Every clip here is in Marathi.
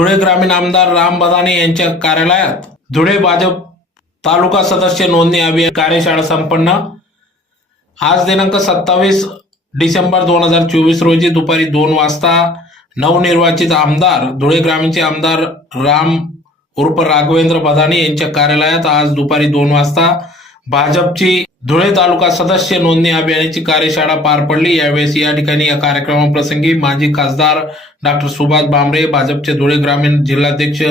धुळे ग्रामीण आमदार राम बदाने यांच्या कार्यालयात धुळे भाजप तालुका सदस्य नोंदणी अभियान कार्यशाळा संपन्न. आज दिनांक सत्तावीस डिसेंबर दोन हजार चोवीस रोजी दुपारी दोन वाजता नवनिर्वाचित आमदार धुळे ग्रामीणचे आमदार राम उर्फ राघवेंद्र बदाने यांच्या कार्यालयात आज दुपारी दोन वाजता भाजपची धुळे तालुका सदस्य नोंदणी अभियानाची कार्यशाळा पार पडली. यावेळेस या ठिकाणी या कार्यक्रमाप्रसंगी माजी खासदार डॉक्टर सुभाष भामरे भाजपचे धुळे ग्रामीण जिल्हाध्यक्ष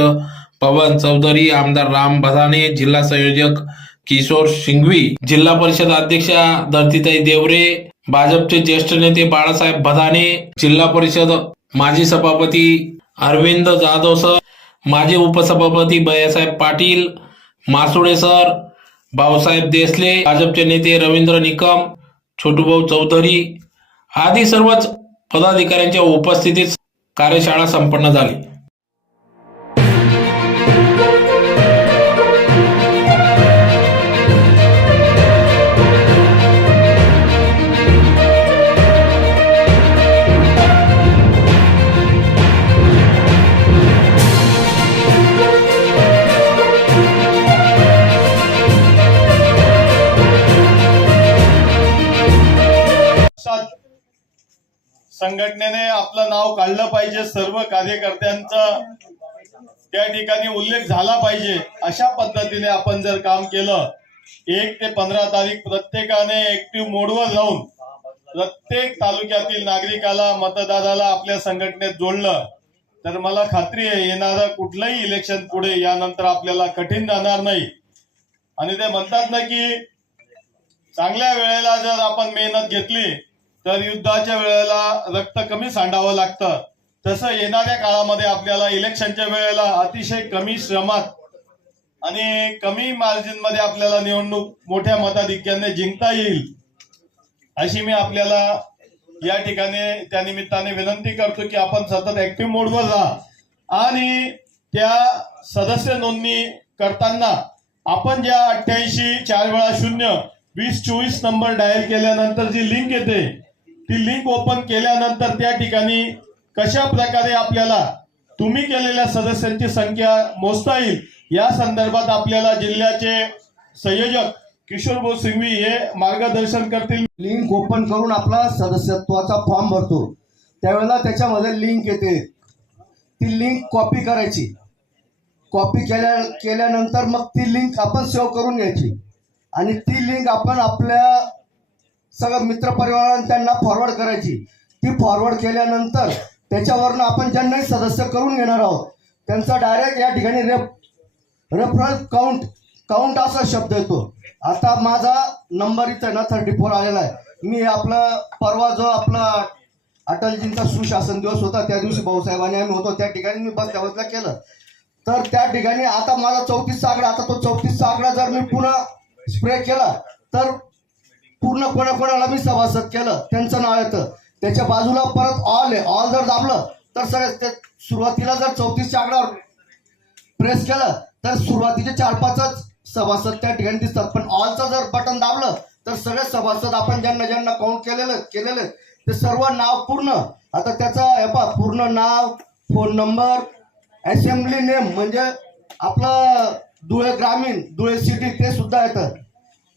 पवन चौधरी आमदार राम भदाने जिल्हा संयोजक किशोर शिंगवी जिल्हा परिषद अध्यक्षा धरतीताई देवरे भाजपचे ज्येष्ठ नेते बाळासाहेब बधाने जिल्हा परिषद माजी सभापती अरविंद जाधव सर माजी उपसभापती भैयासाहेब पाटील मासुडे सर भाऊसाहेब देसले भाजपचे नेते रवींद्र निकम छोटूभाऊ चौधरी आदी सर्वच पदाधिकाऱ्यांच्या उपस्थितीत कार्यशाळा संपन्न झाली. संघटनेने आपलं नाव काढलं पाहिजे सर्व कार्यकर्त्यांचा त्या ठिकाणी उल्लेख झाला पाहिजे. अशा पद्धतीने आपण जर काम केलं एक ते पंधरा तारीख प्रत्येकाने ऍक्टिव्ह मोडवर जाऊन प्रत्येक तालुक्यातील नागरिकाला मतदाराला आपल्या संघटनेत जोडलं तर मला खात्री आहे येणारं कुठलंही इलेक्शन पुढे यानंतर आपल्याला कठीण जाणार नाही. आणि ते म्हणतात ना की चांगल्या वेळेला जर आपण मेहनत घेतली तर युद्धाच्या वेळेला रक्त कमी सांडावं लागतं. तसं येणाऱ्या काळामध्ये आपल्याला इलेक्शनच्या वेळेला अतिशय कमी श्रमात आणि कमी मार्जिनमध्ये आपल्याला निवडणूक मोठ्या मताधिक्याने जिंकता येईल अशी मी आपल्याला या ठिकाणी त्या निमित्ताने विनंती करतो की आपण सतत ऍक्टिव्ह मोडवर राहा. आणि त्या सदस्य नोंदणी करताना आपण ज्या अठ्ठ्याऐंशी चार वेळा शून्य वीस चोवीस नंबर डायल केल्यानंतर जी लिंक येते ती लिंक ओपन केल्यानंतर त्या ठिकाणी कशा प्रकारे आपल्याला तुम्ही केलेल्या सदस्यांची संख्या मोजता येईल या संदर्भात आपल्याला जिल्ह्याचे संयोजक किशोर भाऊ सिंघवी हे मार्गदर्शन करतील. लिंक ओपन करून आपला सदस्यत्वाचा फॉर्म भरतो. त्यावेळेला त्याच्यामध्ये लिंक येते. ती लिंक कॉपी करायची. कॉपी केल्या केल्यानंतर मग ती लिंक आपण सेव्ह करून घ्यायची. आणि ती लिंक आपण आपल्या सगळं मित्रपरिवारानं त्यांना फॉरवर्ड करायची. ती फॉरवर्ड केल्यानंतर त्याच्यावरनं आपण ज्यांनाही सदस्य करून घेणार आहोत त्यांचा डायरेक्ट या ठिकाणी रेफ रेफरल काउंट काउंट असा शब्द येतो. आता माझा नंबर इथं आहे ना थर्टी फोर आलेला आहे. मी आपलं परवा जो आपला अटलजींचा सुशासन दिवस होता त्या दिवशी भाऊसाहेबांनी आम्ही होतो त्या ठिकाणी मी बसल्या बसल्या केलं. तर त्या ठिकाणी आता माझा चौतीसचा आकडा आता तो चौतीसचा आकडा जर मी पुन्हा स्प्रे केला तर पूर्ण कोणाकोणाला मी सभासद केलं. त्यांचं नाव येतं. त्याच्या बाजूला परत ऑल आहे. ऑल जर दाबलं तर सगळं ते सुरुवातीला जर चौतीसच्या आकड्यावर प्रेस केलं तर सुरुवातीचे चार पाचच सभासद त्या ठिकाणी दिसतात. पण ऑलचं जर बटन दाबलं तर सगळे सभासद आपण ज्यांना ज्यांना काउंट केलेलं केलेले ते सर्व नाव पूर्ण. आता त्याचा हे पहा पूर्ण नाव फोन नंबर असेंब्ली नेम म्हणजे आपलं धुळे ग्रामीण धुळे सिटी ते सुद्धा येतं.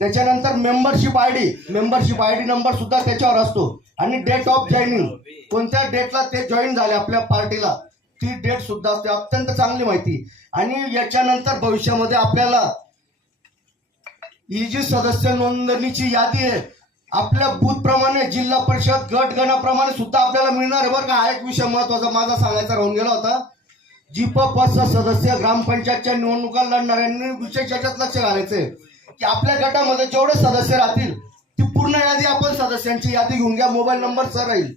त्याच्यानंतर membership I D membership I D number सुद्धा त्याच्यावर असतो. आणि डेट ऑफ जॉईनिंग कोणत्या डेटला ते जॉईन झाले आपल्या पार्टीला ती डेट सुद्धा असते. अत्यंत चांगली माहिती. आणि याच्यानंतर भविष्यामध्ये आपल्याला ही जी सदस्य नोंदणीची यादी आहे. आपल्या बूथप्रमाणे जिल्हा परिषद गट गणाप्रमाणे सुद्धा आपल्याला मिळणार आहे बरं का. हा एक विषय महत्त्वाचा माझा सांगायचा राहून गेला होता. जी पस सदस्य ग्रामपंचायतच्या निवडणुका लढणाऱ्यांनी विशेष याच्यात लक्ष घालायचंय. की आपल्या गटामध्ये जेवढे सदस्य राहतील ती पूर्ण यादी आपण सदस्यांची यादी घेऊन घ्या. मोबाईल नंबर सर राहील.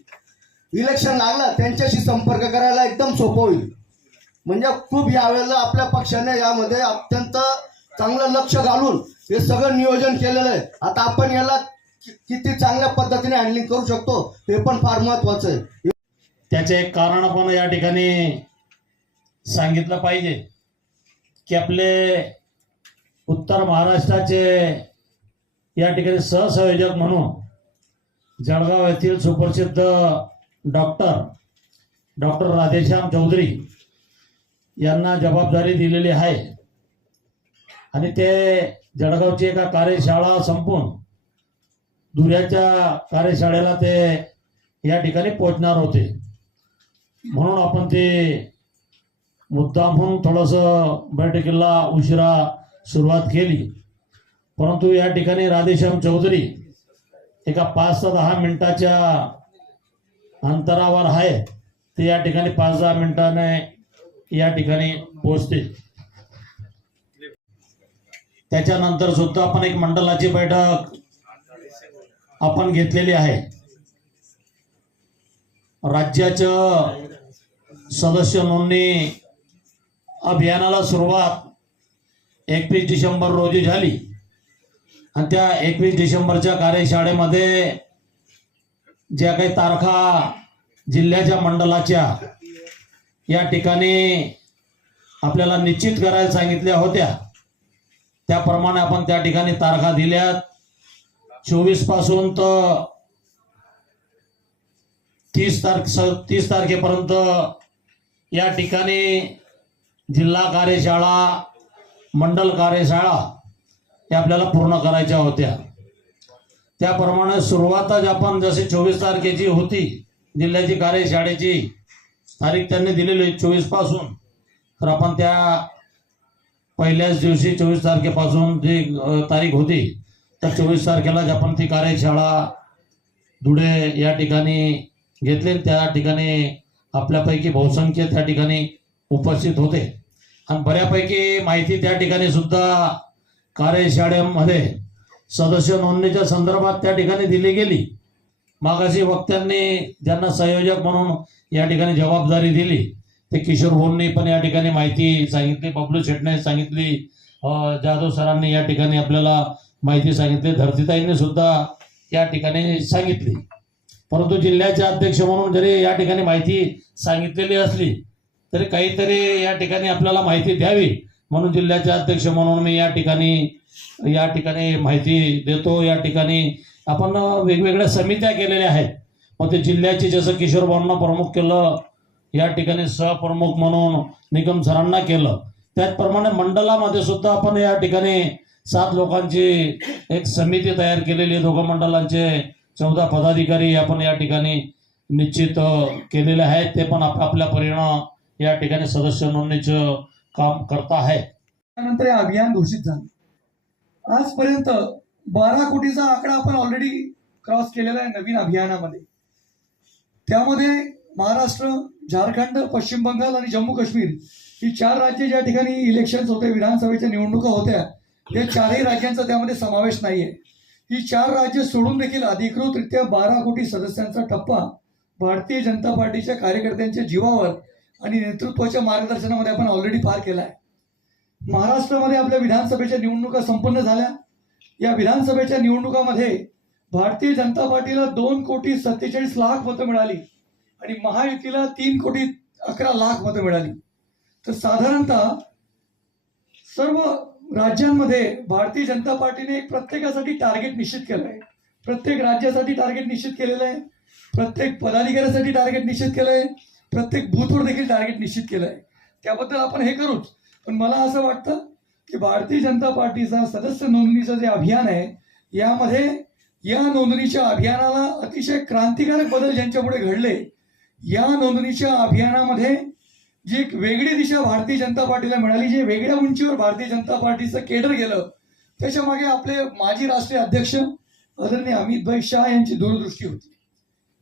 इलेक्शन लागलं त्यांच्याशी संपर्क करायला एकदम सोपं होईल. म्हणजे खूप यावेळेला आपल्या पक्षाने यामध्ये अत्यंत चांगलं लक्ष घालून हे सगळं नियोजन केलेलं आहे. आता आपण याला किती चांगल्या पद्धतीने हँडलिंग करू शकतो हे पण फार महत्वाचं आहे. त्याचे एक कारण पण या ठिकाणी सांगितलं पाहिजे की आपले उत्तर महाराष्ट्राचे या ठिकाणी सहसंयोजक म्हणून जळगाव येथील सुप्रसिद्ध डॉक्टर डॉक्टर राधेश्याम चौधरी यांना जबाबदारी दिलेली आहे. आणि ते जळगावची एका कार्यशाळा संपून दुऱ्याच्या कार्यशाळेला ते या ठिकाणी पोचणार होते. म्हणून आपण ते मुद्दामहून थोडंसं बैठकीला उशिरा सुरुवात केली. परंतु या ठिकाणी राधेश्याम चौधरी एका पाच ते दहा मिनिटाच्या अंतरावर आहे. ते या ठिकाणी पाच दहा मिनिटाने या ठिकाणी पोहोचतील. त्याच्यानंतर सुद्धा आपण एक मंडळाची बैठक आपण घेतलेली आहे. राज्याचं सदस्य नोंदणी अभियानाला सुरुवात एकवीस डिसेंबर रोजी झाली. आणि त्या एकवीस डिसेंबरच्या कार्यशाळेमध्ये ज्या काही तारखा जिल्ह्याच्या मंडळाच्या या ठिकाणी आपल्याला निश्चित करायला सांगितल्या होत्या. त्याप्रमाणे आपण त्या ठिकाणी तारखा दिल्यात. चोवीसपासून तर तीस तारख तीस तारखेपर्यंत या ठिकाणी जिल्हा कार्यशाळा मंडल कार्यशाळा या आपल्याला पूर्ण करायच्या होत्या. त्याप्रमाणे सुरुवातच आपण जसे चोवीस तारखेची होती जिल्ह्याची कार्यशाळेची तारीख त्यांनी दिलेली चोवीसपासून तर आपण त्या पहिल्याच दिवशी चोवीस तारखेपासून जी तारीख होती तर चोवीस तारखेलाच आपण ती कार्यशाळा धुळे या ठिकाणी घेतले त्या ठिकाणी आपल्यापैकी बहुसंख्य त्या ठिकाणी उपस्थित होते. आणि बऱ्यापैकी माहिती त्या ठिकाणी सुद्धा कार्यशाळेमध्ये सदस्य नोंदणीच्या संदर्भात त्या ठिकाणी दिली गेली. मागाशी वक्त्यांनी ज्यांना संयोजक म्हणून या ठिकाणी जबाबदारी दिली ते किशोर भोंनी पण या ठिकाणी माहिती सांगितली बबलू शेटने सांगितली जाधव सरांनी या ठिकाणी आपल्याला माहिती सांगितली धरतीताईंनी सुद्धा या ठिकाणी सांगितली. परंतु जिल्ह्याचे अध्यक्ष म्हणून जरी या ठिकाणी माहिती सांगितलेली असली तरी काहीतरी या ठिकाणी आपल्याला माहिती द्यावी. म्हणून जिल्ह्याचे अध्यक्ष म्हणून मी या ठिकाणी या ठिकाणी माहिती देतो. या ठिकाणी आपण वेगवेगळ्या समित्या केलेल्या आहेत. मग ते जिल्ह्याची जसं किशोर भाऊंना प्रमुख केलं या ठिकाणी सहप्रमुख म्हणून निगम सरांना केलं. त्याचप्रमाणे मंडळामध्ये सुद्धा आपण या ठिकाणी सात लोकांची एक समिती तयार केलेली आहे. दोघं मंडलांचे चौदा पदाधिकारी आपण या ठिकाणी निश्चित केलेले आहेत. ते पण आप- आपल्या परिणाम या ठिकाणी सदस्य नोंदणीचं काम करत आहे. त्यानंतर हे अभियान घोषित झालं. आजपर्यंत बारा कोटीचा आकडा आपण ऑलरेडी क्रॉस केलेला आहे नवीन अभियानामध्ये. त्यामध्ये महाराष्ट्र झारखंड पश्चिम बंगाल आणि जम्मू काश्मीर ही चार राज्य ज्या ठिकाणी इलेक्शन्स होते विधानसभेच्या निवडणुका होत्या हे चारही राज्यांचा त्यामध्ये समावेश नाहीये. ही चार राज्य सोडून देखील अधिकृतरित्या बारा कोटी सदस्यांचा टप्पा भारतीय जनता पार्टीच्या कार्यकर्त्यांच्या जीवावर आणि नेतृत्वाच्या मार्गदर्शनामध्ये आपण ऑलरेडी पार केला आहे महाराष्ट्रामध्ये आपल्या विधानसभेच्या निवडणुका संपन्न झाल्या. या विधानसभेच्या निवडणुकामध्ये भारतीय जनता पार्टीला दोन कोटी सत्तेचाळीस लाख मतं मिळाली आणि महायुतीला तीन कोटी अकरा लाख मतं मिळाली. तर साधारणतः सर्व राज्यांमध्ये भारतीय जनता पार्टीने एक प्रत्येकासाठी टार्गेट निश्चित केलं आहे प्रत्येक राज्यासाठी टार्गेट निश्चित केलेलं आहे. प्रत्येक पदाधिकाऱ्यासाठी टार्गेट निश्चित केलं आहे प्रत्येक बूथवर देखील टार्गेट निश्चित केलं आहे. त्याबद्दल आपण हे करूच. पण मला असं वाटतं की भारतीय जनता पार्टीचा सदस्य नोंदणीचं जे अभियान आहे यामध्ये या नोंदणीच्या अभियानाला अतिशय क्रांतिकारक बदल ज्यांच्यापुढे घडले या नोंदणीच्या अभियानामध्ये जी एक वेगळी दिशा भारतीय जनता पार्टीला मिळाली जे वेगळ्या उंचीवर भारतीय जनता पार्टीचं केडर गेलं त्याच्यामागे आपले माजी राष्ट्रीय अध्यक्ष आदरणीय अमितभाई शाह यांची दूरदृष्टी होती.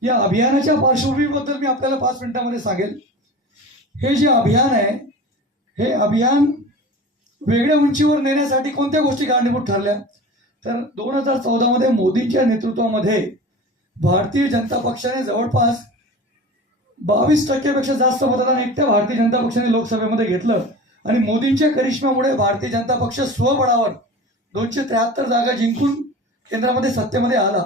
या अभियानाच्या पार्श्वभूमीबद्दल मी आपल्याला पाच मिनिटांमध्ये सांगेल. हे जे अभियान आहे हे अभियान वेगळ्या उंचीवर नेण्यासाठी कोणत्या गोष्टी कारणीभूत ठरल्या? तर दोन हजार चौदामध्ये मोदींच्या नेतृत्वामध्ये भारतीय जनता पक्षाने जवळपास बावीस टक्क्यापेक्षा जास्त मतदान एकट्या भारतीय जनता पक्षाने लोकसभेमध्ये घेतलं आणि मोदींच्या करिश्म्यामुळे भारतीय जनता पक्ष स्वबळावर दोनशे त्र्याहत्तर जागा जिंकून केंद्रामध्ये सत्तेमध्ये आला.